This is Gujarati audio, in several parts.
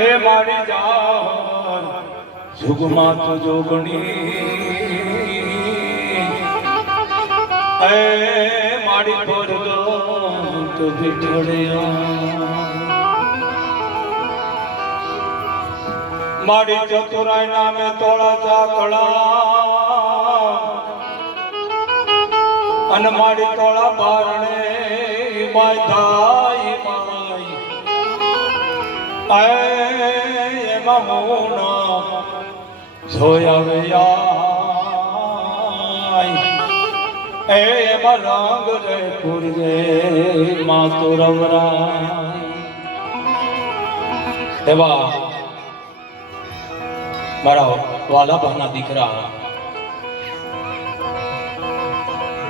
એ મારી જાન જુગમાં તો જોગણી એ મારી પરગો તો વિઠળ્યા મારી ચતુરાઈ નામે તોળા ચાકડા અને મારી તોળા બારણે બાંધાઈ એમાં હું જોયા એમાં રંગ રે પૂરજે માં તો રવરાય એવા મારા વાલા બહાના દીકરા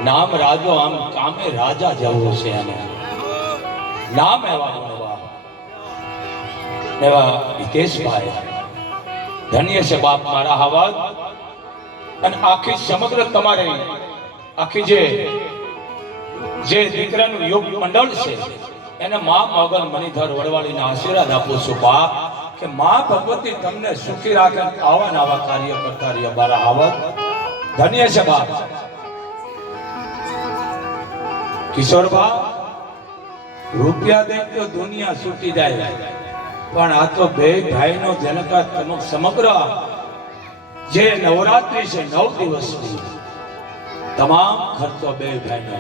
નામ રાજો આમ કામે રાજા જવું છે અને નામ એવા હિતેશભાઈ ધન્ય છે બાપ મારા હવાજ અને આખી સમગ્ર તમારે આખી જે દીકરાનું યોગ મંડળ છે એને માં મોગલ મણિધર વડવાળીના આશીર્વાદ આપું છું બાપ કે માં ભગવતી તમને સુખી રાખે આવા નવા કાર્ય કરતા રહ્યા મારા હવાજ ધન્ય છે બાપ કિશોરબા રૂપિયા દે તો દુનિયા છૂટી જાય પણ આ તો બે ભાઈનો જનકા સમગ્ર જે નવરાત્રી છે 9 દિવસની તમામ ખર્ચો બે ભાઈનો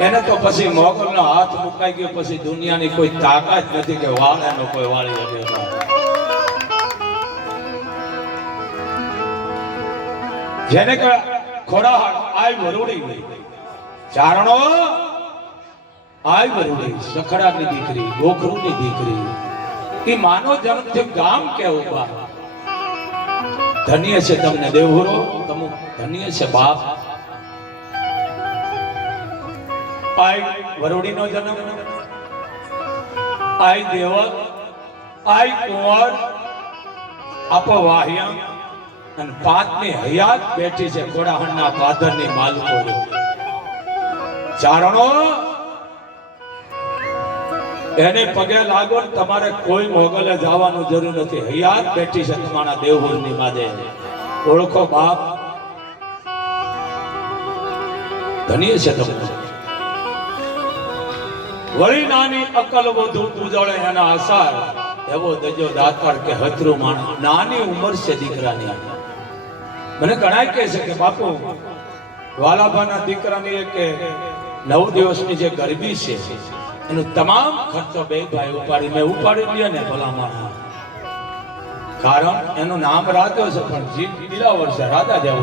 એને તો પછી મોગલનો હાથ મુકાઈ ગયો પછી દુનિયાની કોઈ તાકાત નથી કે વાળાનો કોઈ વાળી શકે જેને કે ખોડાહાટ આય વરુડી ચારણો આય વરુડી સખડાની દીકરી ગોખરુની દીકરી એ માનો જન્મથી ગામ કેવું બા ધન્ય છે તમને દેવહુરો તમે ધન્ય છે બાપ આય વરુડીનો જન્મ આય દેવક આય કુંવર આપો વાહિયા અને પાંચની હયાત બેઠી છે ઘોડાહણના પાદરની માલકો ચારણો એને પગે લાગો ને તમારે કોઈ મોગલે જવાનું જરૂર નથી હયાત બેઠી છે તમારા દેવહુરની માદે ઓળખો બાપ ધન્ય છે તમને વળી નાની અકલ વધુ ઉજળે એના આસાર એવો દજો દાતાર કે હતરું માણસ નાની ઉંમર છે દીકરાની મને ઘણા કહે છે કે બાપુ વાલાભાના દીકરાની કે 9 દિવસની જે ગરબી છે એનું તમામ ખર્ચો બે ભાઈ મેં ઉપાડી લ્યો ને ભલામણ કારણ એનું નામ રાજો છે પણ જીત દિલાવર છે રાજા જેવું